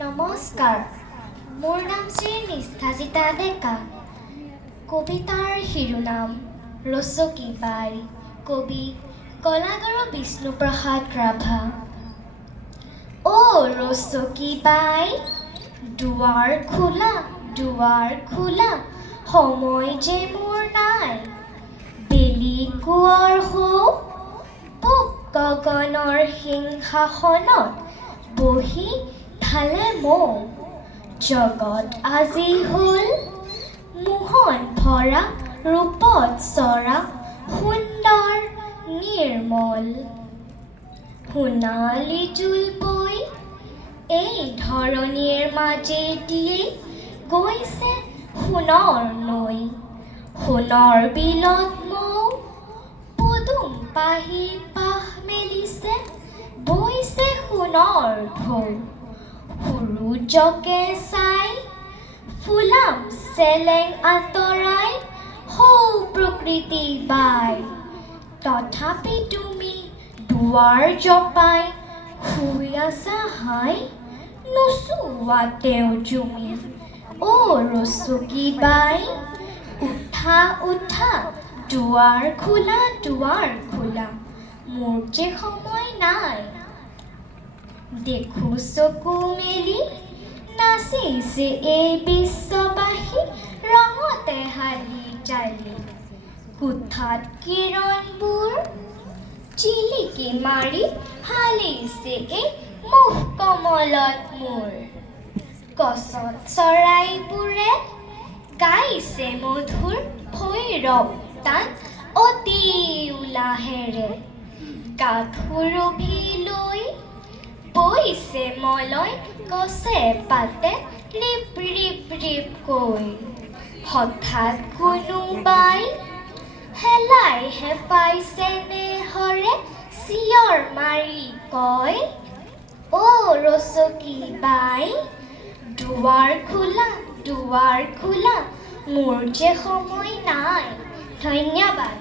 নমস্কাৰ, মোৰ নাম শ্ৰী নিষ্ঠাজিতা ডেকা। কবিতাৰ শিৰোনাম ৰচকী বাই, কবি কলাগুৰু বিষ্ণুপ্ৰসাদ ৰাভা। অ' ৰচকী বাই, দুৱাৰ খোলা, সময় যে মোৰ নাই। বেলি কোঁৱৰ সৌ পূব গগনৰ সিংহাসনত বহি ঢালে মৌ। জগত আজি হ'ল মোহন ভৰা, ৰূপত চৰা, সুন্দৰ নিৰ্মল। সোণালী জোল বৈ এই ধৰণীৰ মাজেদিয়েই গৈছে সোণৰ নৈ। সোণৰ বিলত মৌ পদুম পাহি পাহ মেলিছে, বৈছে সোণৰ ঢৌ। সূৰুযকে চাই ফুলাম চেলেং আঁতৰাই, সৌ প্ৰকৃতি বাই। তথাপি তুমি দুৱাৰ জপাই শুই আছা হাই, নোচোৱা তেওঁ জুমি। অ' ৰচকী বাই, উঠা, দুৱাৰ খোলা, মোৰ যে সময় নাই। দেখোঁ চকু মেলি নাচিছে এই বিশ্ববাসী, ৰঙতে হালি জালি। কোঠাত কিৰণবোৰ জিলিকি মাৰি হালিছে এই মুখ কমলত মোৰ। গছত চৰাইবোৰে গাইছে মধুৰ ভৈৰৱ তান অতি উলাহেৰে। গাভৰু লৈ বৈছে মলয় গছে পাতে ৰিপ হঠাৎ কোনোবাই হেলাই হেপাই চেনেহৰে চিঞৰ মাৰি কয়, অ' ৰচকী বাই, দুৱাৰ খোলা, মোৰ যে সময় নাই। ধন্যবাদ।